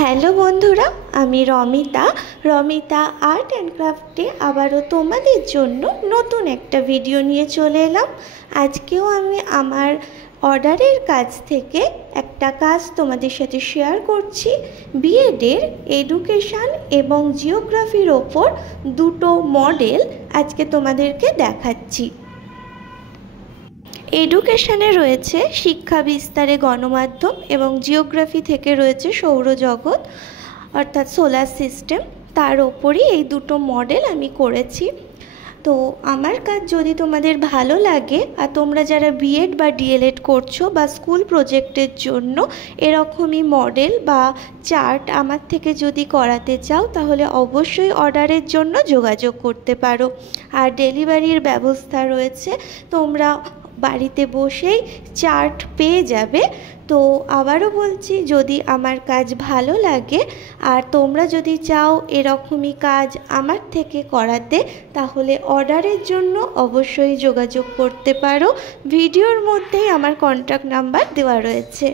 Hello বন্ধুরা, আমি Romita art and ক্রাফটে আবারও তোমাদের জন্য নতুন একটা ভিডিও নিয়ে চলে এলাম। আজকেও আমি আমার অর্ডারের কাজ থেকে একটা কাজ তোমাদের সাথে শেয়ার করছি। বিএডের এডুকেশান এবং জিওগ্রাফির ওপর দুটো মডেল আজকে তোমাদেরকে দেখাচ্ছি। এডুকেশানে রয়েছে শিক্ষা বিস্তারে গণমাধ্যম এবং জিওগ্রাফি থেকে রয়েছে সৌরজগৎ অর্থাৎ সোলার সিস্টেম। তার ওপরই এই দুটো মডেল আমি করেছি। তো আমার কাজ যদি তোমাদের ভালো লাগে আর তোমরা যারা বিএড বা ডিএলএড করছো বা স্কুল প্রজেক্টের জন্য এরকমই মডেল বা চার্ট আমার থেকে যদি করাতে চাও তাহলে অবশ্যই অর্ডারের জন্য যোগাযোগ করতে পারো। আর ডেলিভারির ব্যবস্থা রয়েছে, তোমরা বাড়িতে বসেই চার্ট পেয়ে যাবে। তো আবারও বলছি, যদি আমার কাজ ভালো লাগে আর তোমরা যদি চাও এরকমই কাজ আমার থেকে করাতে তাহলে অর্ডারের জন্য অবশ্যই যোগাযোগ করতে পারো। ভিডিওর মধ্যেই আমার কন্ট্যাক্ট নাম্বার দেওয়া রয়েছে।